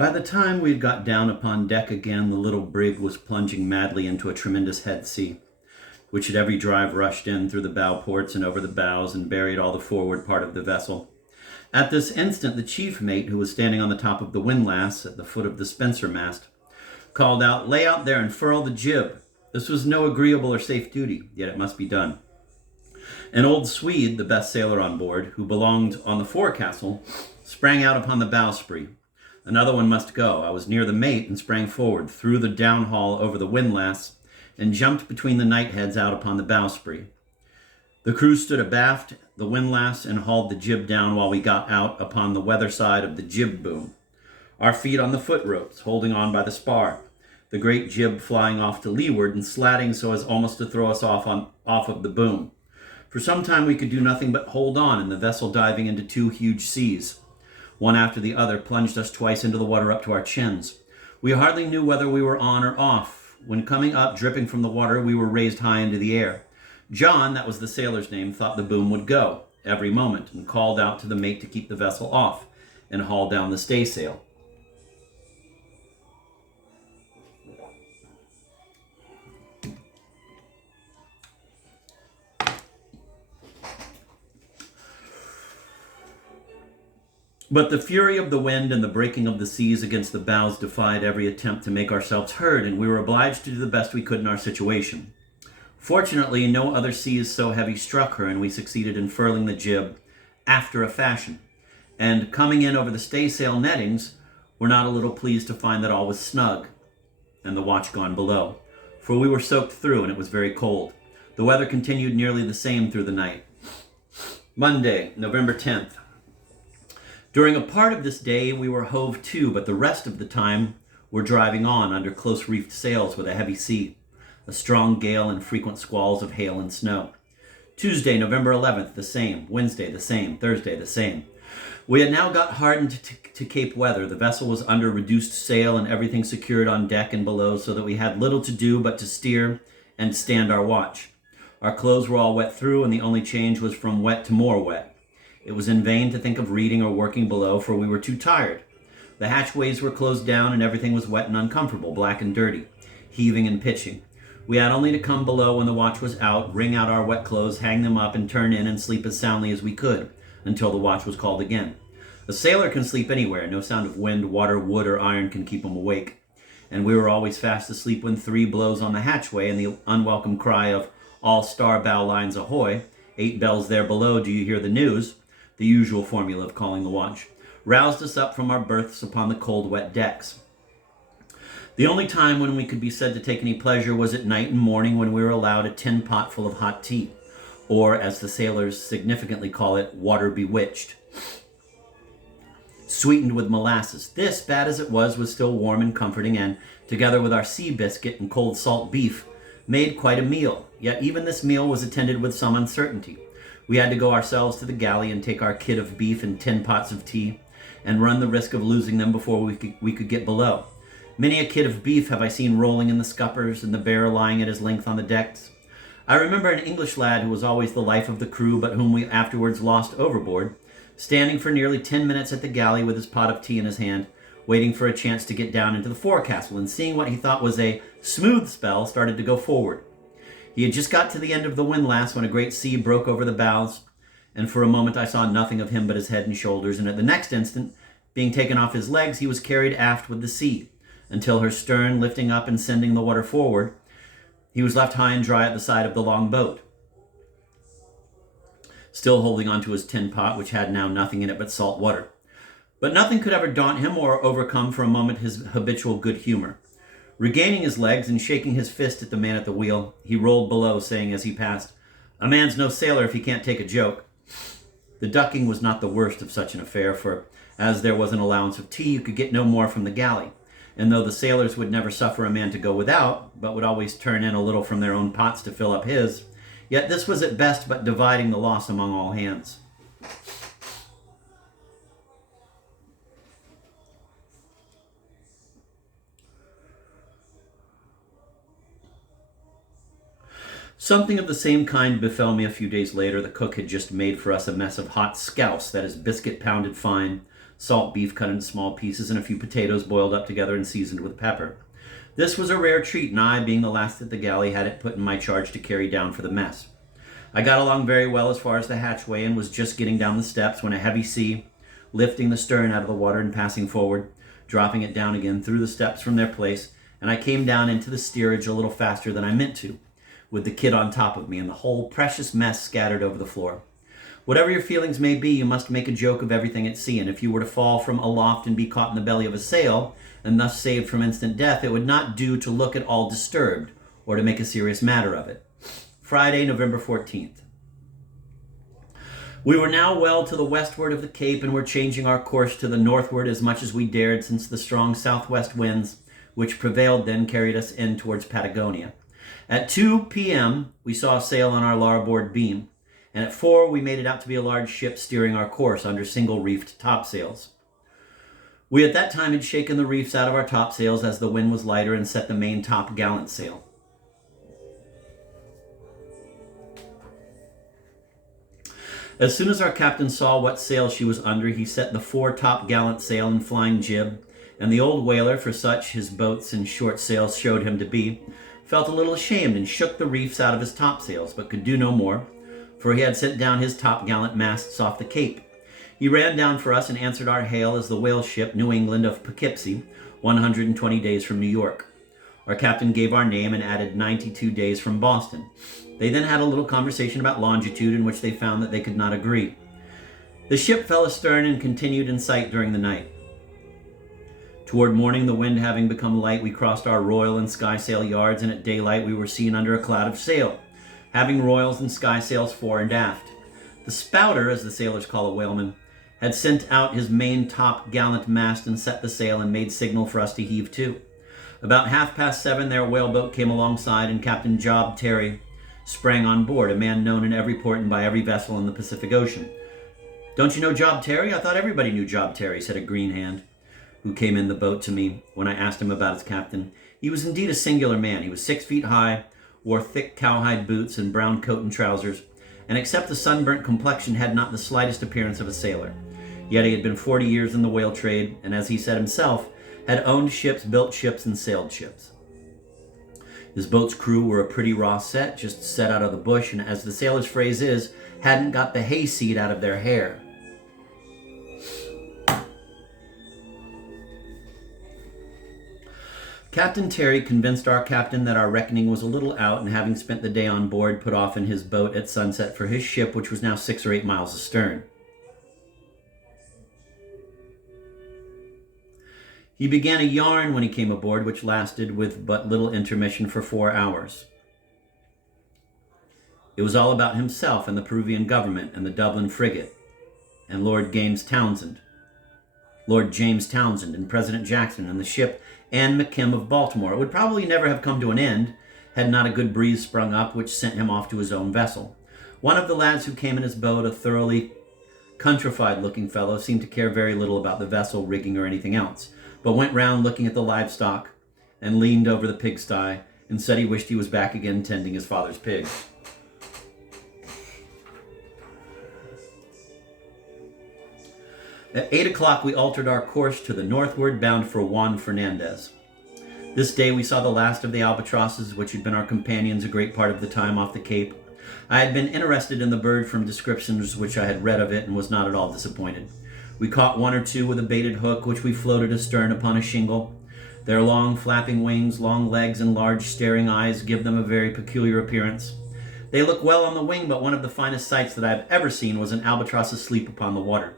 By the time we had got down upon deck again, the little brig was plunging madly into a tremendous head sea, which at every drive rushed in through the bow ports and over the bows and buried all the forward part of the vessel. At this instant, the chief mate, who was standing on the top of the windlass at the foot of the spencer mast, called out, "Lay out there and furl the jib." This was no agreeable or safe duty, yet it must be done. An old Swede, the best sailor on board, who belonged on the forecastle, sprang out upon the bowsprit. Another one must go. I was near the mate and sprang forward, threw the downhaul over the windlass, and jumped between the knightheads out upon the bowsprit. The crew stood abaft the windlass and hauled the jib down while we got out upon the weather side of the jib boom, our feet on the foot ropes, holding on by the spar, the great jib flying off to leeward and slatting so as almost to throw us off of the boom. For some time we could do nothing but hold on, and the vessel diving into two huge seas, one after the other, plunged us twice into the water up to our chins. We hardly knew whether we were on or off. When coming up, dripping from the water, we were raised high into the air. John, that was the sailor's name, thought the boom would go every moment, and called out to the mate to keep the vessel off and haul down the staysail. But the fury of the wind and the breaking of the seas against the bows defied every attempt to make ourselves heard, and we were obliged to do the best we could in our situation. Fortunately, no other seas so heavy struck her, and we succeeded in furling the jib after a fashion. And coming in over the staysail nettings, were not a little pleased to find that all was snug, and the watch gone below. For we were soaked through, and it was very cold. The weather continued nearly the same through the night. Monday, November 10th. During a part of this day we were hove to, but the rest of the time were driving on under close reefed sails with a heavy sea, a strong gale and frequent squalls of hail and snow. Tuesday, November 11th, the same. Wednesday, the same. Thursday, the same. We had now got hardened to Cape weather. The vessel was under reduced sail and everything secured on deck and below, so that we had little to do but to steer and stand our watch. Our clothes were all wet through, and the only change was from wet to more wet. It was in vain to think of reading or working below, for we were too tired. The hatchways were closed down, and everything was wet and uncomfortable, black and dirty, heaving and pitching. We had only to come below when the watch was out, wring out our wet clothes, hang them up, and turn in and sleep as soundly as we could, until the watch was called again. A sailor can sleep anywhere. No sound of wind, water, wood, or iron can keep him awake. And we were always fast asleep when 3 blows on the hatchway, and the unwelcome cry of "All star bow lines ahoy! 8 bells there below, do you hear the news?" the usual formula of calling the watch, roused us up from our berths upon the cold, wet decks. The only time when we could be said to take any pleasure was at night and morning, when we were allowed a tin pot full of hot tea, or, as the sailors significantly call it, water bewitched, sweetened with molasses. This, bad as it was still warm and comforting, and, together with our sea biscuit and cold salt beef, made quite a meal. Yet even this meal was attended with some uncertainty. We had to go ourselves to the galley and take our kit of beef and tin pots of tea, and run the risk of losing them before we could get below. Many a kit of beef have I seen rolling in the scuppers, and the bearer lying at his length on the decks. I remember an English lad who was always the life of the crew, but whom we afterwards lost overboard, standing for nearly 10 minutes at the galley with his pot of tea in his hand, waiting for a chance to get down into the forecastle, and seeing what he thought was a smooth spell, started to go forward. He had just got to the end of the windlass when a great sea broke over the bows, and for a moment I saw nothing of him but his head and shoulders, and at the next instant, being taken off his legs, he was carried aft with the sea, until her stern lifting up and sending the water forward, he was left high and dry at the side of the long boat, still holding on to his tin pot, which had now nothing in it but salt water. But nothing could ever daunt him or overcome for a moment his habitual good humor. Regaining his legs and shaking his fist at the man at the wheel, he rolled below, saying as he passed, "A man's no sailor if he can't take a joke." The ducking was not the worst of such an affair, for as there was an allowance of tea, you could get no more from the galley. And though the sailors would never suffer a man to go without, but would always turn in a little from their own pots to fill up his, yet this was at best but dividing the loss among all hands. Something of the same kind befell me a few days later. The cook had just made for us a mess of hot scouse, that is, biscuit pounded fine, salt beef cut into small pieces, and a few potatoes boiled up together and seasoned with pepper. This was a rare treat, and I, being the last at the galley, had it put in my charge to carry down for the mess. I got along very well as far as the hatchway and was just getting down the steps when a heavy sea, lifting the stern out of the water and passing forward, dropping it down again, threw the steps from their place, and I came down into the steerage a little faster than I meant to, with the kid on top of me and the whole precious mess scattered over the floor. Whatever your feelings may be, you must make a joke of everything at sea, and if you were to fall from aloft and be caught in the belly of a sail, and thus saved from instant death, it would not do to look at all disturbed, or to make a serious matter of it. Friday, November 14th. We were now well to the westward of the Cape, and were changing our course to the northward as much as we dared, since the strong southwest winds, which prevailed then, carried us in towards Patagonia. At 2 p.m., we saw a sail on our larboard beam, and at 4 we made it out to be a large ship steering our course under single-reefed topsails. We at that time had shaken the reefs out of our topsails as the wind was lighter and set the main top gallant sail. As soon as our captain saw what sail she was under, he set the fore top gallant sail and flying jib, and the old whaler, for such his boats and short sails showed him to be, felt a little ashamed and shook the reefs out of his topsails, but could do no more, for he had sent down his topgallant masts off the Cape. He ran down for us and answered our hail as the whale ship New England of Poughkeepsie, 120 days from New York. Our captain gave our name and added 92 days from Boston. They then had a little conversation about longitude, in which they found that they could not agree. The ship fell astern and continued in sight during the night. Toward morning, the wind having become light, we crossed our royal and skysail yards, and at daylight we were seen under a cloud of sail, having royals and skysails fore and aft. The spouter, as the sailors call a whaleman, had sent out his main top gallant mast and set the sail and made signal for us to heave to. About 7:30 their whaleboat came alongside, and Captain Job Terry sprang on board, a man known in every port and by every vessel in the Pacific Ocean. "Don't you know Job Terry? I thought everybody knew Job Terry," said a green hand, who came in the boat to me when I asked him about his captain. He was indeed a singular man. He was 6 feet high, wore thick cowhide boots and brown coat and trousers, and except the sunburnt complexion had not the slightest appearance of a sailor. Yet he had been 40 years in the whale trade, and as he said himself, had owned ships, built ships, and sailed ships. His boat's crew were a pretty raw set, just set out of the bush, and as the sailor's phrase is, hadn't got the hayseed out of their hair. Captain Terry convinced our captain that our reckoning was a little out, and having spent the day on board, put off in his boat at sunset for his ship, which was now 6 or 8 miles astern. He began a yarn when he came aboard, which lasted with but little intermission for 4 hours. It was all about himself and the Peruvian government and the Dublin frigate and Lord James Townsend and President Jackson and the ship Ann McKim of Baltimore. It would probably never have come to an end had not a good breeze sprung up, which sent him off to his own vessel. One of the lads who came in his boat, a thoroughly countrified-looking fellow, seemed to care very little about the vessel, rigging, or anything else, but went round looking at the livestock and leaned over the pigsty and said he wished he was back again tending his father's pigs. At 8 o'clock we altered our course to the northward, bound for Juan Fernandez. This day we saw the last of the albatrosses, which had been our companions a great part of the time off the Cape. I had been interested in the bird from descriptions which I had read of it, and was not at all disappointed. We caught 1 or 2 with a baited hook, which we floated astern upon a shingle. Their long flapping wings, long legs, and large staring eyes give them a very peculiar appearance. They look well on the wing, but one of the finest sights that I have ever seen was an albatross asleep upon the water,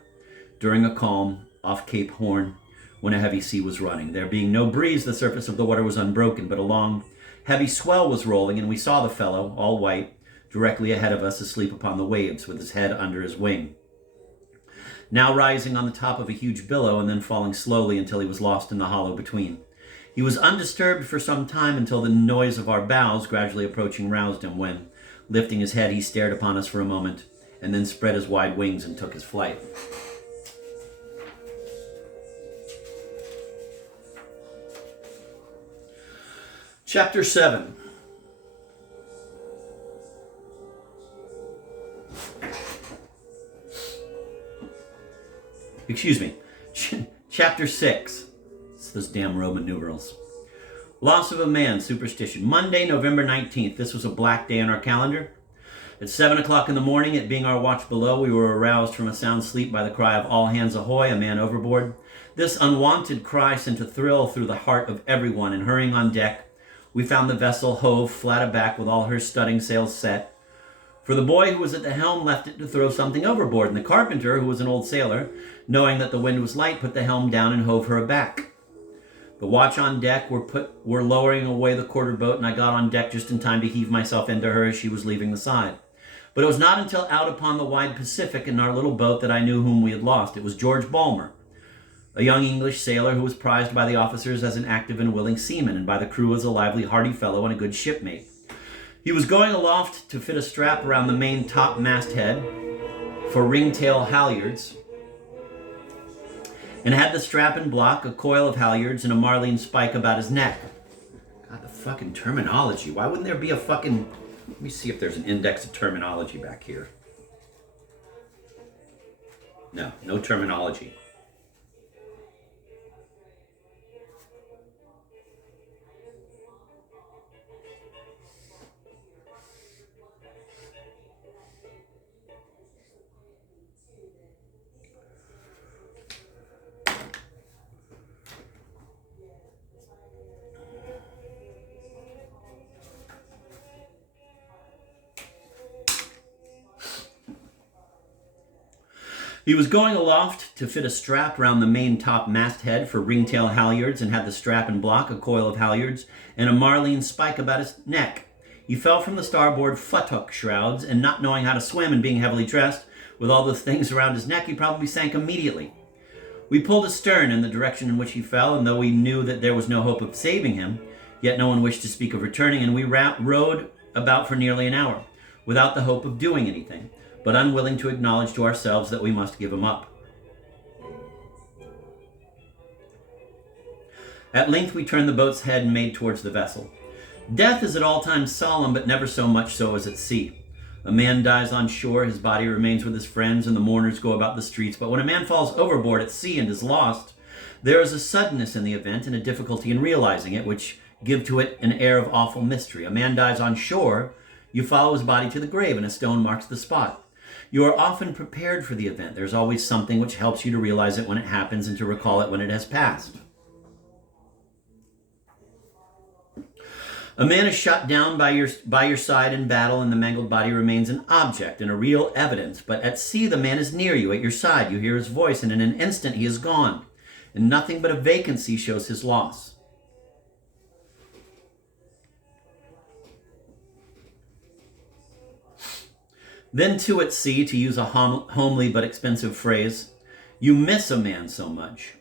during a calm off Cape Horn, when a heavy sea was running. There being no breeze, the surface of the water was unbroken, but a long, heavy swell was rolling, and we saw the fellow, all white, directly ahead of us, asleep upon the waves, with his head under his wing, now rising on the top of a huge billow, and then falling slowly until he was lost in the hollow between. He was undisturbed for some time, until the noise of our bows gradually approaching roused him, when, lifting his head, he stared upon us for a moment, and then spread his wide wings and took his flight. Chapter 7. Chapter 6. It's those damn Roman numerals. Loss of a man, superstition. Monday, November 19th. This was a black day on our calendar. At 7 o'clock in the morning, it being our watch below, we were aroused from a sound sleep by the cry of all hands ahoy, a man overboard. This unwanted cry sent a thrill through the heart of everyone, and hurrying on deck, we found the vessel hove flat aback with all her studding sails set. For the boy who was at the helm left it to throw something overboard, and the carpenter, who was an old sailor, knowing that the wind was light, put the helm down and hove her aback. The watch on deck were lowering away the quarter boat, and I got on deck just in time to heave myself into her as she was leaving the side. But it was not until out upon the wide Pacific in our little boat that I knew whom we had lost. It was George Balmer, a young English sailor who was prized by the officers as an active and willing seaman, and by the crew as a lively, hearty fellow and a good shipmate. He was going aloft to fit a strap around the main top masthead for ringtail halyards, and had the strap and block, a coil of halyards, and a marline spike about his neck. God, the fucking terminology. Why wouldn't there be a fucking... Let me see if there's an index of terminology back here. No, no terminology. He was going aloft to fit a strap round the main top masthead for ringtail halyards, and had the strap and block, a coil of halyards, and a marline spike about his neck. He fell from the starboard futtock shrouds, and not knowing how to swim and being heavily dressed, with all those things around his neck, he probably sank immediately. We pulled astern in the direction in which he fell, and though we knew that there was no hope of saving him, yet no one wished to speak of returning, and we rowed about for nearly an hour, without the hope of doing anything, but unwilling to acknowledge to ourselves that we must give him up. At length we turned the boat's head and made towards the vessel. Death is at all times solemn, but never so much so as at sea. A man dies on shore, his body remains with his friends, and the mourners go about the streets. But when a man falls overboard at sea and is lost, there is a suddenness in the event and a difficulty in realizing it, which give to it an air of awful mystery. A man dies on shore, you follow his body to the grave, and a stone marks the spot. You are often prepared for the event. There's always something which helps you to realize it when it happens and to recall it when it has passed. A man is shot down by your side in battle, and the mangled body remains an object and a real evidence. But at sea, the man is near you, at your side. You hear his voice, and in an instant he is gone, and nothing but a vacancy shows his loss. Then too at sea, to use a homely but expensive phrase, you miss a man so much.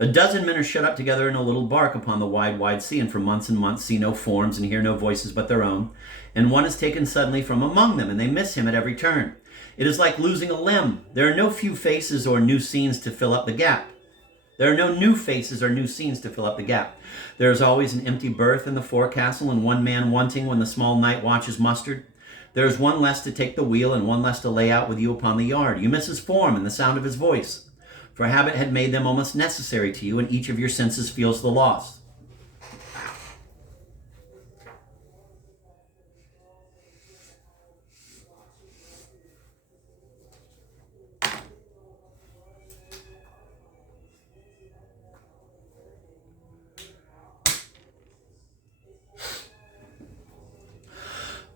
A dozen men are shut up together in a little bark upon the wide, wide sea, and for months and months see no forms and hear no voices but their own. And one is taken suddenly from among them, and they miss him at every turn. It is like losing a limb. There are no few faces or new scenes to fill up the gap. There are no new faces or new scenes to fill up the gap. There is always an empty berth in the forecastle, and one man wanting when the small night watch is mustered. There is one less to take the wheel, and one less to lay out with you upon the yard. You miss his form and the sound of his voice, for habit had made them almost necessary to you, and each of your senses feels the loss.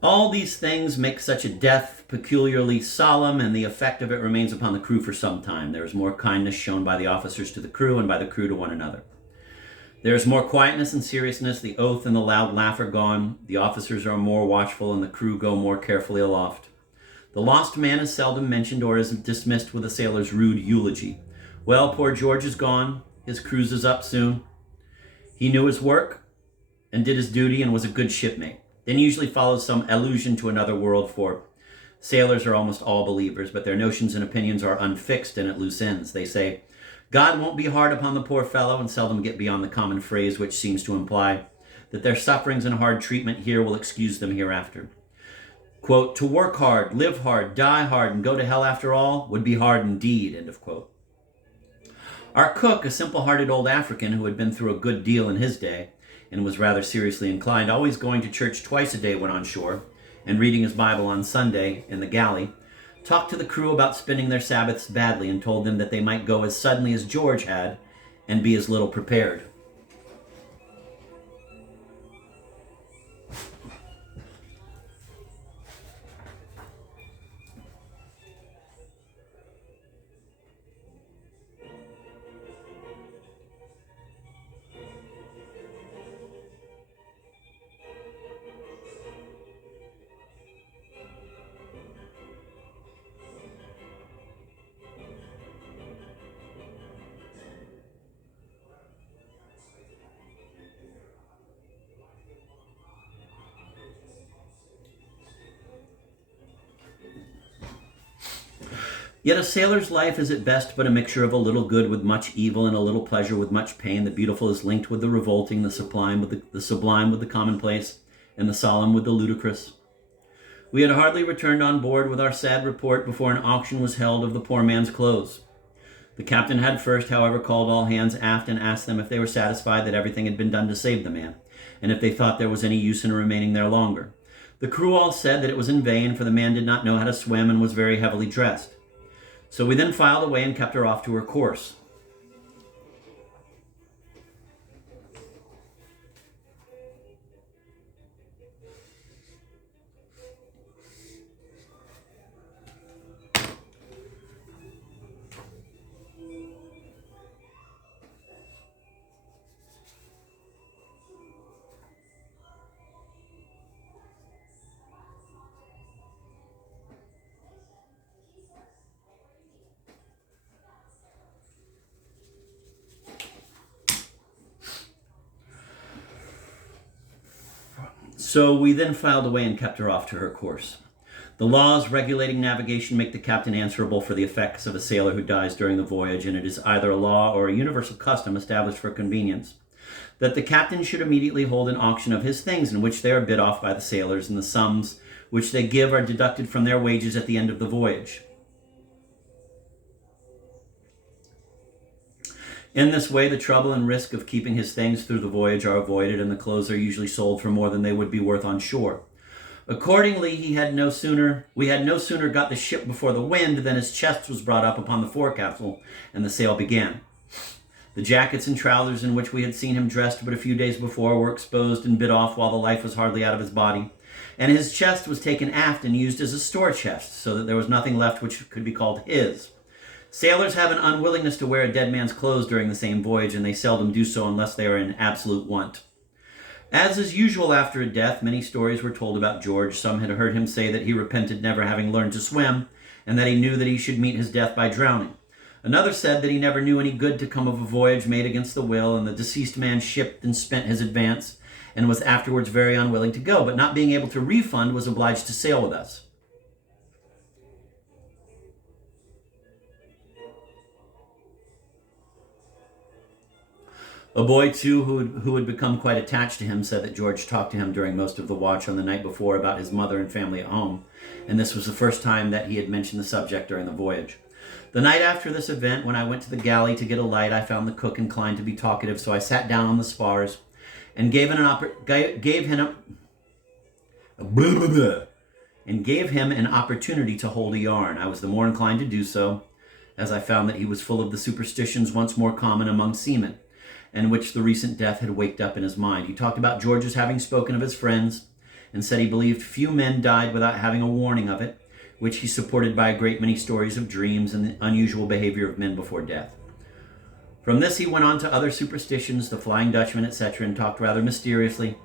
All these things make such a death peculiarly solemn, and the effect of it remains upon the crew for some time. There is more kindness shown by the officers to the crew, and by the crew to one another. There is more quietness and seriousness. The oath and the loud laugh are gone. The officers are more watchful, and the crew go more carefully aloft. The lost man is seldom mentioned, or is dismissed with a sailor's rude eulogy. Well, poor George is gone. His cruise is up soon. He knew his work and did his duty and was a good shipmate. Then usually follows some allusion to another world, for sailors are almost all believers, but their notions and opinions are unfixed and at loose ends. They say, God won't be hard upon the poor fellow, and seldom get beyond the common phrase which seems to imply that their sufferings and hard treatment here will excuse them hereafter. Quote, to work hard, live hard, die hard, and go to hell after all would be hard indeed, end of quote. Our cook, a simple-hearted old African who had been through a good deal in his day and was rather seriously inclined, always going to church twice a day when on shore and reading his Bible on Sunday in the galley, talked to the crew about spending their Sabbaths badly and told them that they might go as suddenly as George had and be as little prepared. Yet a sailor's life is at best but a mixture of a little good with much evil and a little pleasure with much pain. The beautiful is linked with the revolting, the sublime with the commonplace, and the solemn with the ludicrous. We had hardly returned on board with our sad report before an auction was held of the poor man's clothes. The captain had first, however, called all hands aft and asked them if they were satisfied that everything had been done to save the man, and if they thought there was any use in remaining there longer. The crew all said that it was in vain, for the man did not know how to swim and was very heavily dressed. So we then filed away and kept her off to her course. So we then filed away and kept her off to her course. The laws regulating navigation make the captain answerable for the effects of a sailor who dies during the voyage, and it is either a law or a universal custom established for convenience that the captain should immediately hold an auction of his things, in which they are bid off by the sailors, and the sums which they give are deducted from their wages at the end of the voyage. In this way, the trouble and risk of keeping his things through the voyage are avoided, and the clothes are usually sold for more than they would be worth on shore. Accordingly, we had no sooner got the ship before the wind than his chest was brought up upon the forecastle, and the sail began. The jackets and trousers in which we had seen him dressed but a few days before were exposed and bid off while the life was hardly out of his body, and his chest was taken aft and used as a store chest, so that there was nothing left which could be called his. Sailors have an unwillingness to wear a dead man's clothes during the same voyage, and they seldom do so unless they are in absolute want. As is usual after a death, many stories were told about George. Some had heard him say that he repented never having learned to swim, and that he knew that he should meet his death by drowning. Another said that he never knew any good to come of a voyage made against the will, and the deceased man shipped and spent his advance, and was afterwards very unwilling to go, but not being able to refund, was obliged to sail with us. A boy, too, who had become quite attached to him, said that George talked to him during most of the watch on the night before about his mother and family at home, and this was the first time that he had mentioned the subject during the voyage. The night after this event, when I went to the galley to get a light, I found the cook inclined to be talkative, so I sat down on the spars and gave him an opportunity to hold a yarn. I was the more inclined to do so, as I found that he was full of the superstitions once more common among seamen, and which the recent death had waked up in his mind. He talked about George's having spoken of his friends, and said he believed few men died without having a warning of it, which he supported by a great many stories of dreams and the unusual behavior of men before death. From this he went on to other superstitions, the Flying Dutchman, etc., and talked rather mysteriously,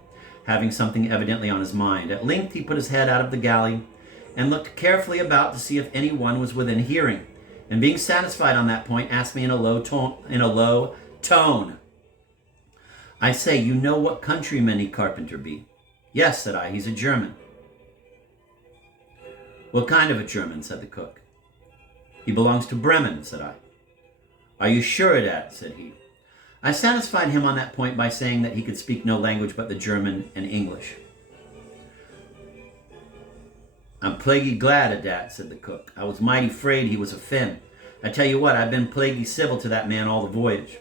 having something evidently on his mind. At length he put his head out of the galley and looked carefully about to see if any one was within hearing, and being satisfied on that point, asked me in a low tone, "I say, you know what countryman he carpenter be?" "Yes," said I, "he's a German." "What kind of a German?" said the cook. "He belongs to Bremen," said I. "Are you sure of that?" said he. I satisfied him on that point by saying that he could speak no language but the German and English. "I'm plaguey glad of that," said the cook. "I was mighty afraid he was a Finn. I tell you what, I've been plaguey civil to that man all the voyage.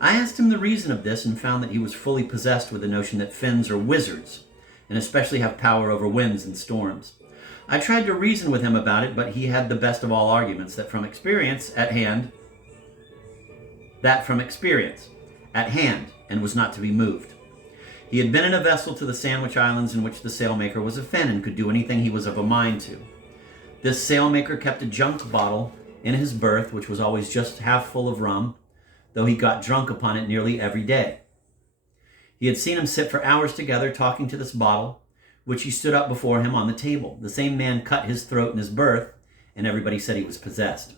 I asked him the reason of this and found that he was fully possessed with the notion that Finns are wizards, and especially have power over winds and storms. I tried to reason with him about it, but he had the best of all arguments, that from experience at hand, and was not to be moved. He had been in a vessel to the Sandwich Islands in which the sailmaker was a Finn and could do anything he was of a mind to. This sailmaker kept a junk bottle in his berth, which was always just half full of rum, though he got drunk upon it nearly every day. He had seen him sit for hours together talking to this bottle, which he stood up before him on the table. The same man cut his throat in his berth, and everybody said he was possessed.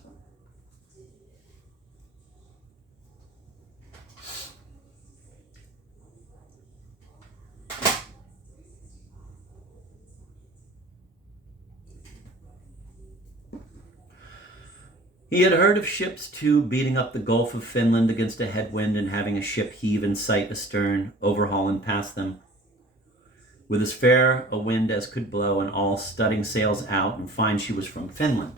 He had heard of ships, too, beating up the Gulf of Finland against a headwind and having a ship heave in sight astern, overhauling past them, with as fair a wind as could blow, and all studding sails out, and find she was from Finland.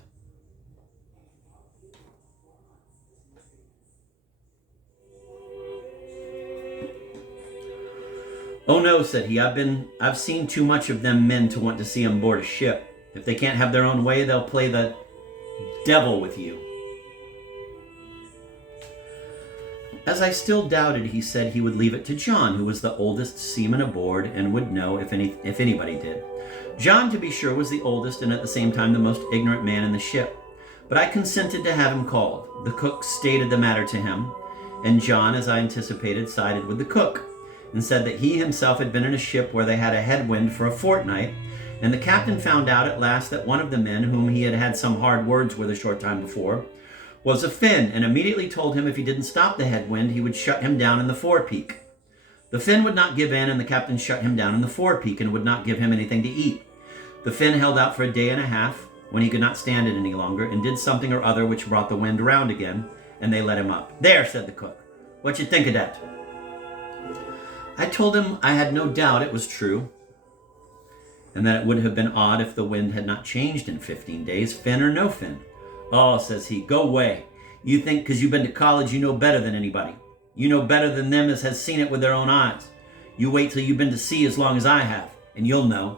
"Oh no," said he, I've seen too much of them men to want to see 'em board a ship. If they can't have their own way, they'll play the devil with you." As I still doubted, he said he would leave it to John, who was the oldest seaman aboard and would know if anybody did. John, to be sure, was the oldest and at the same time the most ignorant man in the ship. But I consented to have him called. The cook stated the matter to him, and John, as I anticipated, sided with the cook, and said that he himself had been in a ship where they had a headwind for a fortnight, and the captain found out at last that one of the men, whom he had had some hard words with a short time before, was a Finn, and immediately told him if he didn't stop the headwind, he would shut him down in the forepeak. The Finn would not give in, and the captain shut him down in the forepeak and would not give him anything to eat. The Finn held out for a day and a half, when he could not stand it any longer, and did something or other which brought the wind round again, and they let him up. "There," said the cook, "what you think of that?" I told him I had no doubt it was true, and that it would have been odd if the wind had not changed in 15 days, Finn or no Finn. "Oh," says he, "go away. You think because you've been to college you know better than anybody. You know better than them as has seen it with their own eyes. You wait till you've been to sea as long as I have, and you'll know."